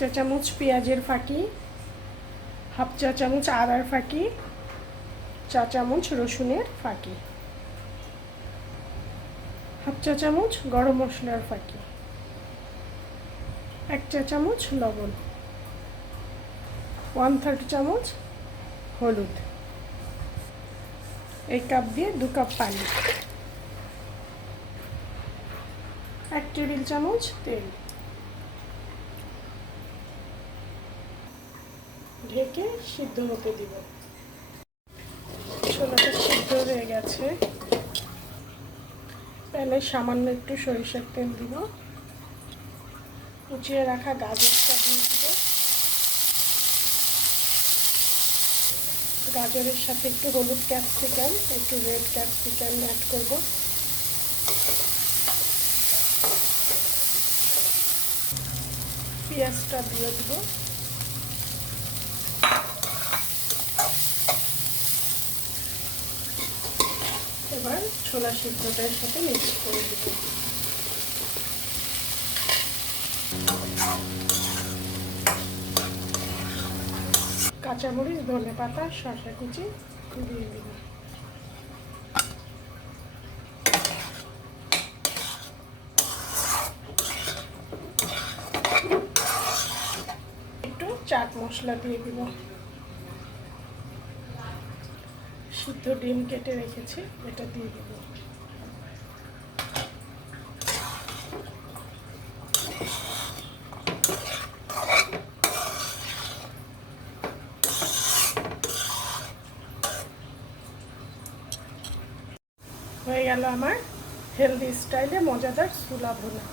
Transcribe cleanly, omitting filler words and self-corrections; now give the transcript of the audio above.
চা চামচ পেঁয়াজের ফাঁকি, হাফ চা চামচ আদার ফাঁকি, চা চামচ রসুনের ফাঁকি, হাফ চা চামচ গরম মশলার ফাঁকি, 1 চা চামচ লবণ, 1/3 চামচ হলুদ, এই কাপ দিয়ে 2 কাপ পানি, 1 টেবিল চামচ তেল। ঢেকে সিদ্ধ হতে দিব। ছোলাটা সিদ্ধ হয়ে গেছে। প্যানে সামান্য একটু সরিষার তেল দিব, কুচিয়ে রাখা গাজরটা দিয়ে দিব। গাজরের সাথে একটু হলুদ ক্যাপসিকাম, একটু রেড ক্যাপসিকাম অ্যাড করব। পেঁয়াজটা দিয়ে দিব। এবার ছোলা সিদ্ধটার সাথে মিক্স করে দেব। কাঁচামরিচ, ধনেপাতা, শসা কুচি দিয়ে দেব। একটু চাট মশলা দিয়ে দিব। সিদ্ধ ডিম কেটে রেখেছি, এটা দিয়ে দেব। হয়ে গেল আমার হেলদি স্টাইলে মজাদার ছোলা ভুনা।